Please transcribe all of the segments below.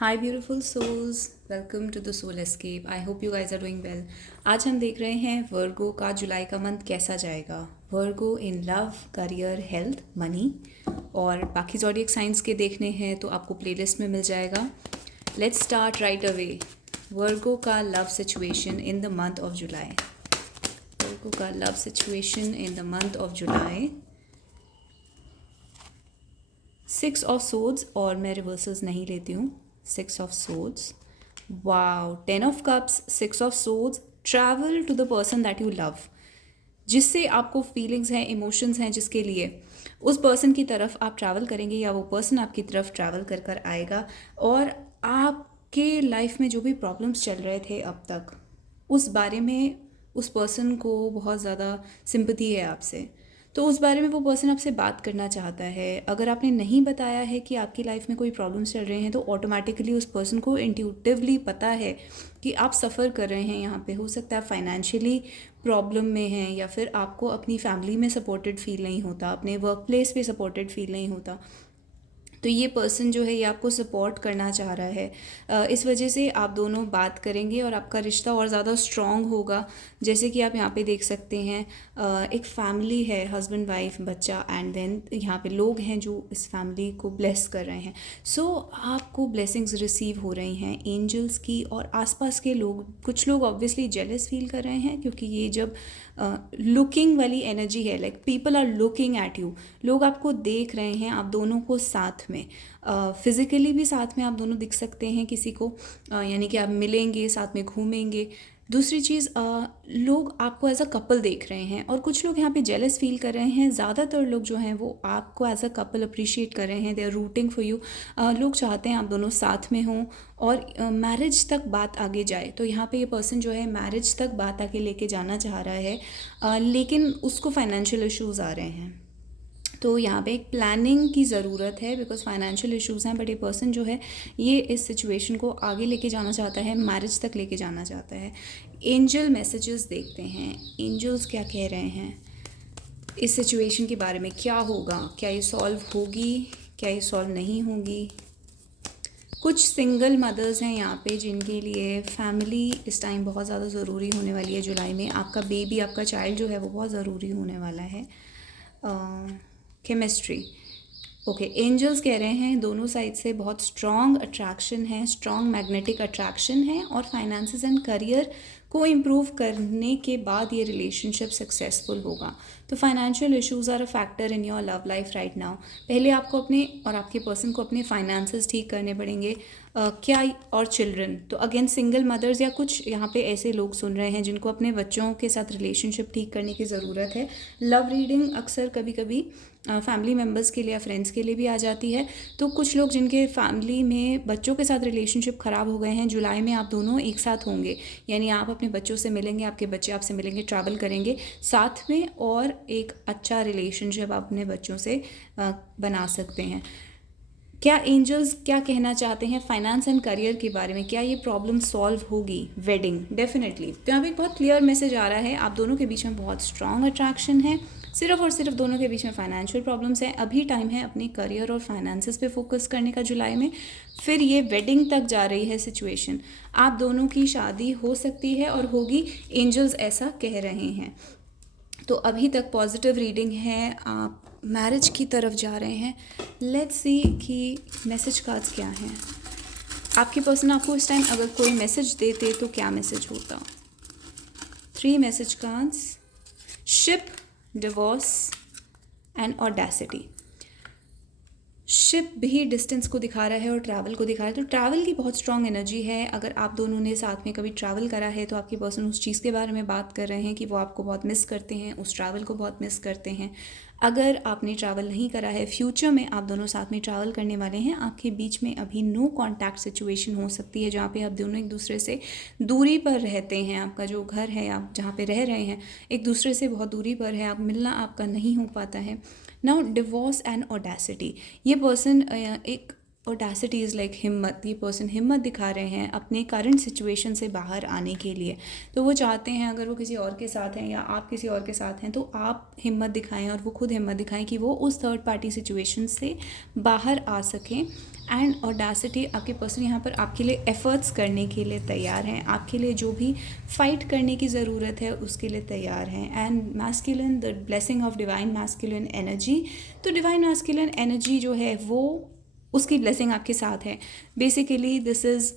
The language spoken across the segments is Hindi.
Hi beautiful souls, welcome to the Soul Escape. I hope you guys are doing well. आज हम देख रहे हैं वर्गो का जुलाई का मंथ कैसा जाएगा। Virgo in love, career, health, money और बाकी ज़ोडिएक साइंस के देखने हैं तो आपको प्लेलिस्ट में मिल जाएगा। Let's start right away. Virgo का love situation in the month of July. Virgo का love situation in the month of July. 6 of swords, और मैं रिवर्सल्स नहीं लेती हूँ। 6 of swords, wow, 10 of cups, 6 of swords. Travel to the person that you love, जिससे आपको फीलिंग्स हैं, इमोशंस हैं, जिसके लिए उस पर्सन की तरफ आप ट्रैवल करेंगे या वो पर्सन आपकी तरफ ट्रैवल कर कर आएगा। और आपके लाइफ में जो भी प्रॉब्लम्स चल रहे थे अब तक, उस बारे में उस पर्सन को बहुत ज़्यादा सिंपैथी है आपसे, तो उस बारे में वो पर्सन आपसे बात करना चाहता है। अगर आपने नहीं बताया है कि आपकी लाइफ में कोई प्रॉब्लम्स चल रहे हैं तो ऑटोमेटिकली उस पर्सन को इंट्यूटिवली पता है कि आप सफ़र कर रहे हैं यहाँ पे। हो सकता है फाइनेंशियली प्रॉब्लम में हैं, या फिर आपको अपनी फैमिली में सपोर्टेड फील नहीं होता, अपने वर्क प्लेस पे सपोर्टेड फील नहीं होता। तो ये पर्सन जो है ये आपको सपोर्ट करना चाह रहा है। इस वजह से आप दोनों बात करेंगे और आपका रिश्ता और ज़्यादा स्ट्रॉन्ग होगा। जैसे कि आप यहाँ पे देख सकते हैं, एक फैमिली है, हस्बैंड वाइफ बच्चा, एंड देन यहाँ पे लोग हैं जो इस फैमिली को ब्लेस कर रहे हैं। सो आपको ब्लेसिंग्स रिसीव हो रही हैं एंजल्स की, और आसपास के लोग, कुछ लोग ऑब्वियसली जेलस फील कर रहे हैं क्योंकि ये जब लुकिंग वाली एनर्जी है, like people are looking at you, लोग आपको देख रहे हैं, आप दोनों को साथ में, फिज़िकली भी साथ में आप दोनों दिख सकते हैं किसी को, यानी कि आप मिलेंगे, साथ में घूमेंगे। दूसरी चीज़, लोग आपको एज अ कपल देख रहे हैं, और कुछ लोग यहाँ पे जेलस फील कर रहे हैं। ज़्यादातर लोग जो हैं वो आपको एज अ कपल अप्रिशिएट कर रहे हैं, they are rooting for you. लोग चाहते हैं आप दोनों साथ में हों और मैरिज तक बात आगे जाए। तो यहाँ पे ये पर्सन जो है मैरिज तक बात आगे लेके जाना चाह रहा है, लेकिन उसको फाइनेंशियल इश्यूज़ आ रहे हैं। तो यहाँ पे एक प्लानिंग की ज़रूरत है, बिकॉज फाइनेंशियल इश्यूज़ हैं। बट ये पर्सन जो है ये इस सिचुएशन को आगे लेके जाना चाहता है, मैरिज तक लेके जाना चाहता है। एंजल मैसेजेस देखते हैं, एंजल्स क्या कह रहे हैं इस सिचुएशन के बारे में। क्या होगा, क्या ये सॉल्व होगी, क्या ये सॉल्व नहीं होगी। कुछ सिंगल मदर्स हैं यहाँ पे जिनके लिए फैमिली इस टाइम बहुत ज़्यादा ज़रूरी होने वाली है। जुलाई में आपका बेबी, आपका चाइल्ड जो है वो बहुत ज़रूरी होने वाला है। केमिस्ट्री, ओके, एंजल्स कह रहे हैं दोनों साइड से बहुत स्ट्रॉन्ग अट्रैक्शन है, स्ट्रॉन्ग मैग्नेटिक अट्रैक्शन है, और फाइनेंसेस एंड करियर को इम्प्रूव करने के बाद ये रिलेशनशिप सक्सेसफुल होगा। तो financial issues are a factor in your love life right now. पहले आपको अपने और आपके पर्सन को अपने फाइनेंसेस ठीक करने पड़ेंगे। क्या, और चिल्ड्रन, तो अगेन सिंगल मदर्स या कुछ यहाँ पे ऐसे लोग सुन रहे हैं जिनको अपने बच्चों के साथ रिलेशनशिप ठीक करने की ज़रूरत है। लव रीडिंग अक्सर कभी कभी फैमिली मेम्बर्स के लिए या फ्रेंड्स के लिए भी आ जाती है। तो कुछ लोग जिनके फैमिली में बच्चों के साथ रिलेशनशिप ख़राब हो गए हैं, जुलाई में आप दोनों एक साथ होंगे, यानी आप अपने बच्चों से मिलेंगे, आपके बच्चे आपसे मिलेंगे, ट्रैवल करेंगे साथ में, और एक अच्छा रिलेशनशिप आप अपने बच्चों से बना सकते हैं। क्या एंजल्स क्या कहना चाहते हैं फाइनेंस एंड करियर के बारे में, क्या ये प्रॉब्लम सॉल्व होगी। वेडिंग डेफिनेटली, तो यहाँ पे एक बहुत क्लियर मैसेज आ रहा है, आप दोनों के बीच में बहुत स्ट्रॉन्ग अट्रैक्शन है। सिर्फ और सिर्फ दोनों के बीच में फाइनेंशियल प्रॉब्लम्स हैं। अभी टाइम है अपने करियर और फाइनेंसेस पे फोकस करने का जुलाई में। फिर ये वेडिंग तक जा रही है सिचुएशन, आप दोनों की शादी हो सकती है और होगी, एंजल्स ऐसा कह रहे हैं। तो अभी तक पॉजिटिव रीडिंग है, आप मैरिज की तरफ जा रहे हैं। लेट्स सी कि मैसेज कार्ड्स क्या हैं। आपके पर्सन आपको इस टाइम अगर कोई मैसेज देते तो क्या मैसेज होता। 3 message cards, ship, divorce and audacity. Ship भी डिस्टेंस को दिखा रहा है और ट्रैवल को दिखा रहा है। तो ट्रैवल की बहुत स्ट्रॉन्ग एनर्जी है। अगर आप दोनों ने साथ में कभी ट्रैवल करा है तो आपके पर्सन उस चीज़ के बारे में बात कर रहे हैं कि वो आपको बहुत मिस करते हैं, उस ट्रैवल को बहुत मिस करते हैं। अगर आपने ट्रैवल नहीं करा है, फ्यूचर में आप दोनों साथ में ट्रैवल करने वाले हैं, आपके बीच में अभी नो कॉन्टैक्ट सिचुएशन हो सकती है, जहाँ पे आप दोनों एक दूसरे से दूरी पर रहते हैं। आपका जो घर है, आप जहाँ पे रह रहे हैं, एक दूसरे से बहुत दूरी पर है, आप मिलना आपका नहीं हो पाता है। नाउ डिवोर्स एंड ऑडेसिटी, ये पर्सन एक ऑडेसिटी इज़ लाइक हिम्मत, ये पर्सन हिम्मत दिखा रहे हैं अपने करंट सिचुएशन से बाहर आने के लिए। तो वो चाहते हैं अगर वो किसी और के साथ हैं या आप किसी और के साथ हैं तो आप हिम्मत दिखाएं और वो खुद हिम्मत दिखाएं कि वो उस थर्ड पार्टी सिचुएशन से बाहर आ सकें। एंड ऑडेसिटी, आपके पर्सन यहाँ पर आपके लिए एफर्ट्स करने के लिए तैयार हैं, आपके लिए जो भी फाइट करने की ज़रूरत है उसके लिए तैयार हैं। And masculine, the blessing of divine masculine energy, तो डिवाइन मैस्कुलिन एनर्जी जो है वो उसकी ब्लेसिंग आपके साथ है। बेसिकली दिस इज़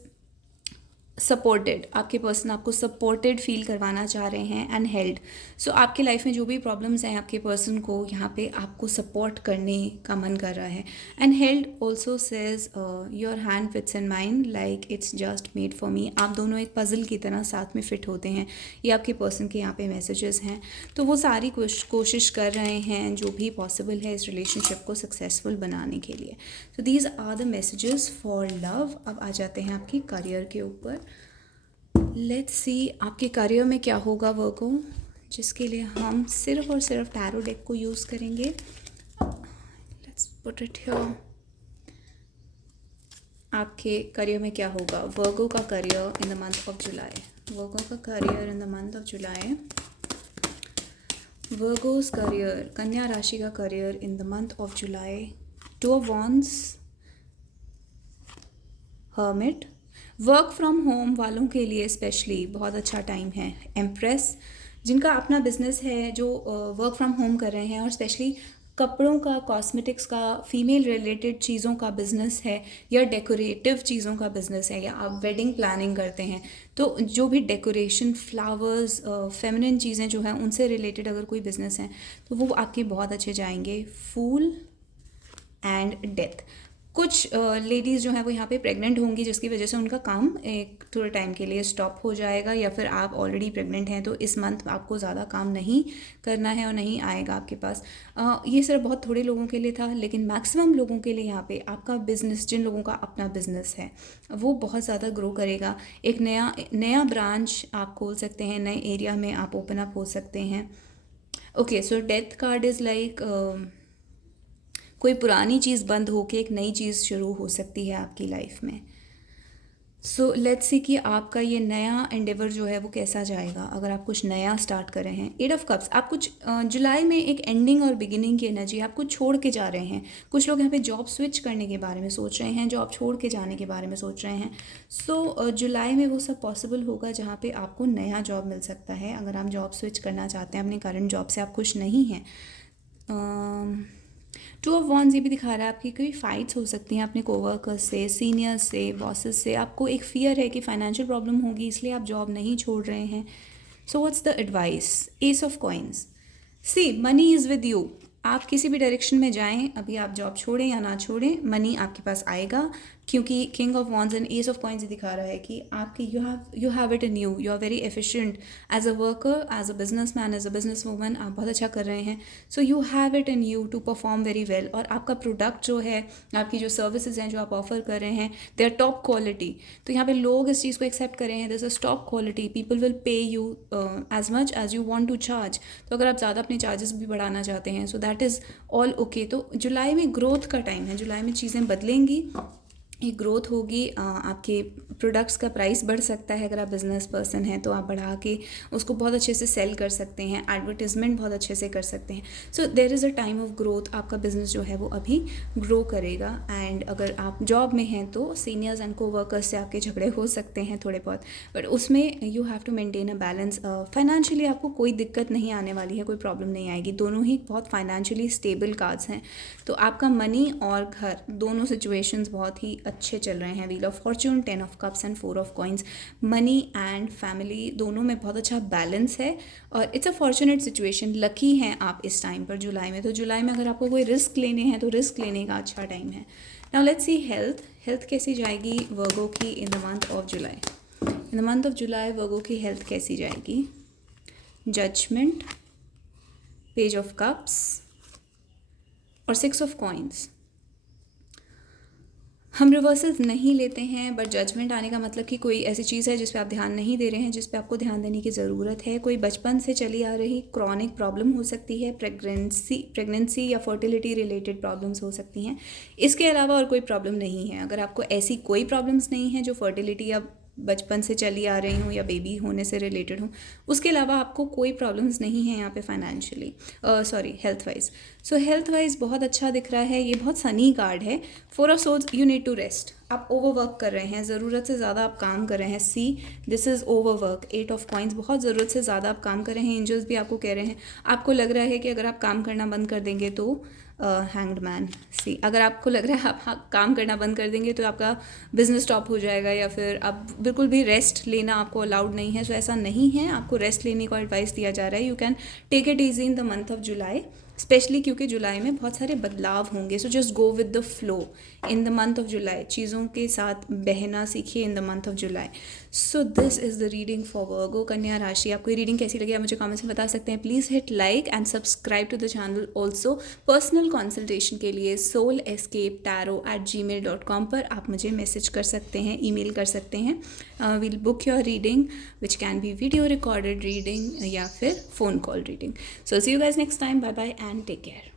सपोर्टेड, आपके पर्सन आपको सपोर्टेड फील करवाना चाह रहे हैं एंड हेल्ड। सो आपके लाइफ में जो भी प्रॉब्लम्स हैं आपके पर्सन को यहाँ पे आपको सपोर्ट करने का मन कर रहा है। And held also says your hand fits in mind like it's just made for me, आप दोनों एक पजल की तरह साथ में फिट होते हैं। ये आपके पर्सन के यहाँ पे मैसेजेस हैं। तो वो सारी कोशिश कर रहे हैं जो भी पॉसिबल है इस रिलेशनशिप को सक्सेसफुल बनाने के लिए। तो these are the messages for love. अब आ जाते हैं आपकी करियर के ऊपर। लेट्स सी आपके करियर में क्या होगा वर्गो, जिसके लिए हम सिर्फ और सिर्फ टैरो डेक को यूज़ करेंगे। Let's put it here. आपके करियर में क्या होगा, वर्गो का career in the month of July. Virgo का career in the month of July. Virgo's career, कन्या राशि का career in the month of July. Two of wands, hermit. Work from home वालों के लिए स्पेशली बहुत अच्छा टाइम है। एम्प्रेस, जिनका अपना बिजनेस है, जो वर्क फ्रॉम होम कर रहे हैं और स्पेशली कपड़ों का, कॉस्मेटिक्स का, फीमेल रिलेटेड चीज़ों का बिज़नेस है या डेकोरेटिव चीज़ों का बिज़नेस है या आप वेडिंग प्लानिंग करते हैं तो जो भी डेकोरेशन, फ्लावर्स, फेमिनिन चीज़ें जो हैं उनसे रिलेटेड अगर कोई बिज़नेस है तो वो आपके बहुत अच्छे जाएंगे। फूल एंड डेथ, कुछ लेडीज़ जो हैं वो यहाँ पे प्रेग्नेंट होंगी जिसकी वजह से उनका काम एक थोड़े टाइम के लिए स्टॉप हो जाएगा, या फिर आप ऑलरेडी प्रेग्नेंट हैं तो इस मंथ आपको ज़्यादा काम नहीं करना है और नहीं आएगा आपके पास। ये सिर्फ बहुत थोड़े लोगों के लिए था, लेकिन मैक्सिमम लोगों के लिए यहाँ पे आपका बिजनेस, जिन लोगों का अपना बिजनेस है वो बहुत ज़्यादा ग्रो करेगा। एक नया ब्रांच आप खोल सकते हैं, नए एरिया में आप ओपन अप हो सकते हैं। Okay, so death card is like कोई पुरानी चीज़ बंद होके एक नई चीज़ शुरू हो सकती है आपकी लाइफ में। सो लेट्स सी कि आपका ये नया एंडेवर जो है वो कैसा जाएगा अगर आप कुछ नया स्टार्ट कर रहे हैं। 8 ऑफ कप्स, आप कुछ जुलाई में एक एंडिंग और बिगिनिंग की एनर्जी आप कुछ छोड़ के जा रहे हैं। कुछ लोग यहाँ पे जॉब स्विच करने के बारे में सोच रहे हैं, जॉब छोड़ के जाने के बारे में सोच रहे हैं। सो जुलाई में वो सब पॉसिबल होगा जहाँ पे आपको नया जॉब मिल सकता है। अगर आप जॉब स्विच करना चाहते हैं, अपने करंट जॉब से आप खुश नहीं हैं। टू ऑफ वॉन्ड्स ये भी दिखा रहा है आपकी कोई फाइट्स हो सकती हैं अपने कोवर्कर्स से, सीनियर्स से, बॉसेस से। आपको एक फियर है कि फाइनेंशियल प्रॉब्लम होगी इसलिए आप जॉब नहीं छोड़ रहे हैं। So what's the advice? Ace of coins, see money is with you. आप किसी भी डायरेक्शन में जाएं, अभी आप जॉब छोड़ें या ना छोड़ें, मनी आपके पास आएगा, क्योंकि king of wands and ace of coins दिखा रहा है कि आपकी you have it in you, you are very efficient as a worker, as a businessman, as a businesswoman. आप बहुत अच्छा कर रहे हैं। So you have it in you to perform very well. और आपका प्रोडक्ट जो है, आपकी जो सर्विसेज हैं जो आप ऑफर कर रहे हैं, दे आर टॉप क्वालिटी। तो यहाँ पे लोग इस चीज़ को एक्सेप्ट कर रहे हैं, this is top quality, people will pay you as much as you want to charge. तो अगर आप ज़्यादा अपने चार्जेस भी बढ़ाना चाहते हैं, so that is all okay. तो जुलाई में ग्रोथ का टाइम है, जुलाई में चीज़ें बदलेंगी, ये ग्रोथ होगी। आपके प्रोडक्ट्स का प्राइस बढ़ सकता है। अगर आप बिजनेस पर्सन हैं तो आप बढ़ा के उसको बहुत अच्छे से सेल कर सकते हैं, एडवर्टीजमेंट बहुत अच्छे से कर सकते हैं। So there is a time of growth. आपका बिजनेस जो है वो अभी ग्रो करेगा। एंड अगर आप जॉब में हैं तो सीनियर्स एंड कोवर्कर्स से आपके झगड़े हो सकते हैं थोड़े बहुत, बट उसमें you have to maintain a balance. Financially आपको कोई दिक्कत नहीं आने वाली है, कोई प्रॉब्लम नहीं आएगी। दोनों ही बहुत फाइनेंशियली स्टेबल कार्ड्स हैं। तो आपका मनी और घर दोनों सिचुएशंस बहुत ही अच्छे चल रहे हैं। Wheel of Fortune, 10 of cups and 4 of coins. Money and family दोनों में बहुत अच्छा बैलेंस है और it's a fortunate situation. Lucky हैं आप इस टाइम पर जुलाई में। तो जुलाई में अगर आपको कोई रिस्क लेने हैं तो रिस्क लेने का अच्छा टाइम है। Now let's see health. Health कैसी जाएगी वर्गो की in the month of July? In the month of July Virgo की हेल्थ कैसी जाएगी? जजमेंट, पेज ऑफ कप्स और 6 ऑफ कॉइन्स। हम रिवर्सल्स नहीं लेते हैं, बट जजमेंट आने का मतलब कि कोई ऐसी चीज़ है जिस पे आप ध्यान नहीं दे रहे हैं, जिस पे आपको ध्यान देने की ज़रूरत है। कोई बचपन से चली आ रही क्रॉनिक प्रॉब्लम हो सकती है, प्रेगनेंसी या फर्टिलिटी रिलेटेड प्रॉब्लम्स हो सकती हैं। इसके अलावा और कोई प्रॉब्लम नहीं है। अगर आपको ऐसी कोई प्रॉब्लम्स नहीं है जो फर्टिलिटी या बचपन से चली आ रही हूँ या बेबी होने से रिलेटेड हूँ, उसके अलावा आपको कोई प्रॉब्लम्स नहीं है यहाँ पे फाइनेंशियली, सॉरी हेल्थ वाइज। सो हेल्थ वाइज बहुत अच्छा दिख रहा है, ये बहुत सनी कार्ड है। 4 of swords, you need to rest. आप ओवरवर्क कर रहे हैं, ज़रूरत से ज़्यादा आप काम कर रहे हैं। See, this is overwork. 8 of coins, बहुत ज़रूरत से ज़्यादा आप काम कर रहे हैं। एंजल्स भी आपको कह रहे हैं, आपको लग रहा है कि अगर आप काम करना बंद कर देंगे तो हैंग्ड मैन। सी, अगर आपको लग रहा है आप काम करना बंद कर देंगे तो आपका बिजनेस स्टॉप हो जाएगा, या फिर आप बिल्कुल भी रेस्ट लेना आपको अलाउड नहीं है। सो ऐसा नहीं है, आपको रेस्ट लेने को एडवाइस दिया जा रहा है। You can take it easy in the month of July, specially क्योंकि जुलाई में बहुत सारे बदलाव होंगे। So just go with the flow in the month of July. चीज़ों के साथ बहना सीखिए in the month of July. So this is the reading for Virgo, कन्या राशि। आपको ये रीडिंग कैसी लगी आप मुझे कमेंट्स में बता सकते हैं। Please hit like and subscribe to the channel also. Personal consultation के लिए soulescapetaro@gmail.com पर आप मुझे मैसेज कर सकते हैं, ईमेल कर सकते हैं। We'll book your reading which can be video recorded reading या फिर phone call reading. So see you guys next time. Bye bye and take care.